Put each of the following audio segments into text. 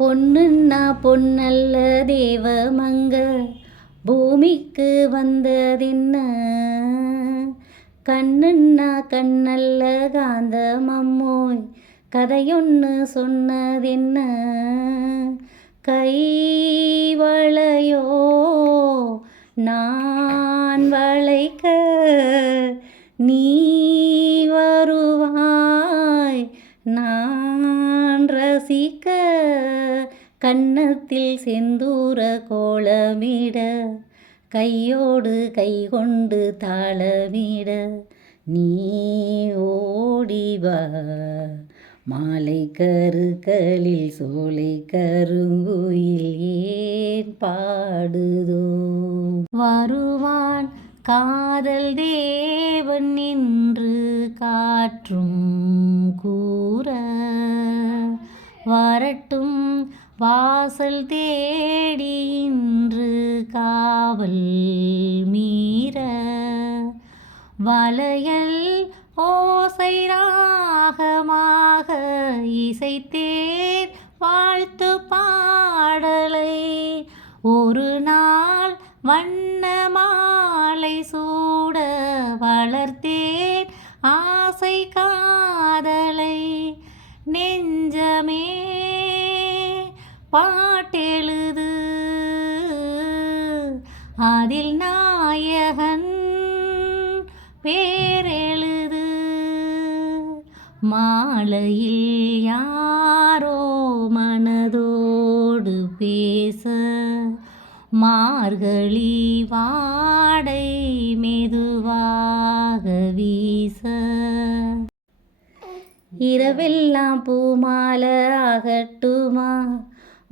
பொன்னுன்னா பொன்னல்ல தேவமங்க பூமிக்கு வந்ததென்ன? கண்ணுன்னா கண்ணல்ல காந்தமம்மோய். கதையொன்று சொன்னதென்ன? கை கன்னத்தில் செந்தூர கோலமிட கையோடு கை கொண்டு தாளமிட நீ ஓடிவா மாலை கருக்களில் சோலை கருங்குயில் ஏன் பாடுதோ? வருவான் காதல் தேவன் நின்று காற்றும் கூற வரட்டும் வாசல் தேடி இன்று காவல் மீற. வளையல் ஓசை ராகமாக இசைத்தேர் வாழ்த்து பாடலை. ஒரு நாள் வண்ண மாலை சூட வளர்த்த பாட்டெழுது. அதில் நாயகன் பேரெழுது. மாலையில் யாரோ மனதோடு பேச மார்கழி வாடை மெதுவாக வீச. இரவெல்லாம் பூமால ஆகட்டுமா?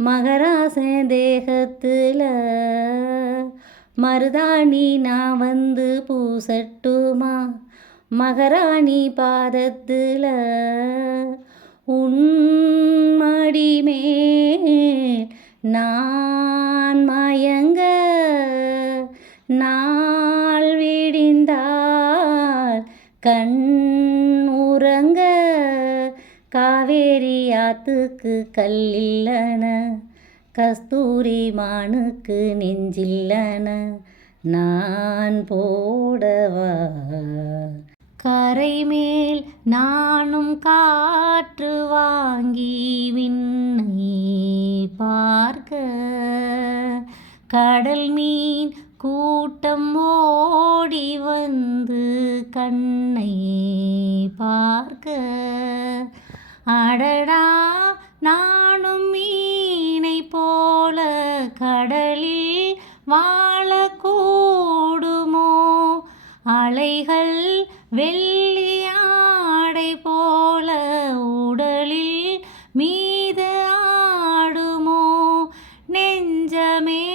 மகராச தேகத்தில். மருதாணி நான் வந்து பூசட்டுமா? மகராணி பாதத்தில். உண்மடிமே நான் மயங்க. நாள் விடிந்தால் கண் உறங்க. காவேரி ஆத்துக்கு கல்லில்லன கஸ்தூரி மானுக்கு நெஞ்சில்லன நான் போடவா? கரை மேல் நானும் காற்று வாங்கி விண்ணை பார்க்க கடல் மீன் கூட்டம் ஓடி வந்து கண்ணை பார்க்க. அடடா நானும் மீனை போல கடலில் வாழக்கூடுமோ? அலைகள் வெள்ளியாடை போல உடலில் மீது ஆடுமோ? நெஞ்சமே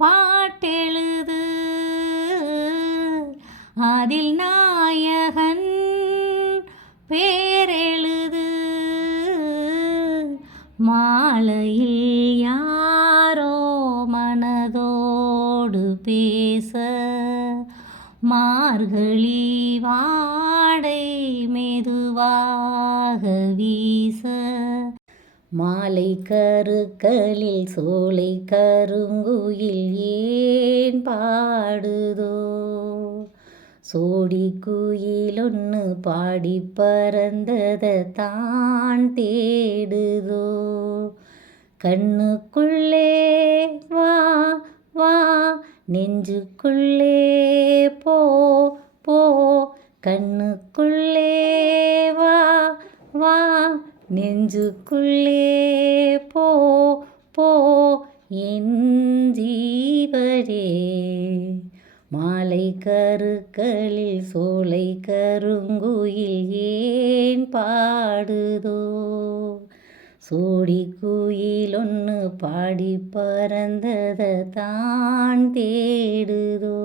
பாட்டெழுது. அதில் நான் மாலையில் யாரோ மனதோடு பேச மார்கழி வாடை மெதுவாக வீச. மாலை கருக்களில் சோலை கருங்குயில் ஏன் பாடுதோ? சோடி குயிலொன்று பாடி பறந்ததை தான் தேடுதோ. கண்ணுக்குள்ளே வா வா நெஞ்சுக்குள்ளே போ போ. கண்ணுக்குள்ளே வா வா நெஞ்சுக்குள்ளே போ போ. என் ஜீவரே. மாலை கருக்களில் சோலை கருங்குயில் ஏன் பாடுதோ? சோடி குயில் ஒன்று பாடி பறந்ததை தான் தேடுதோ?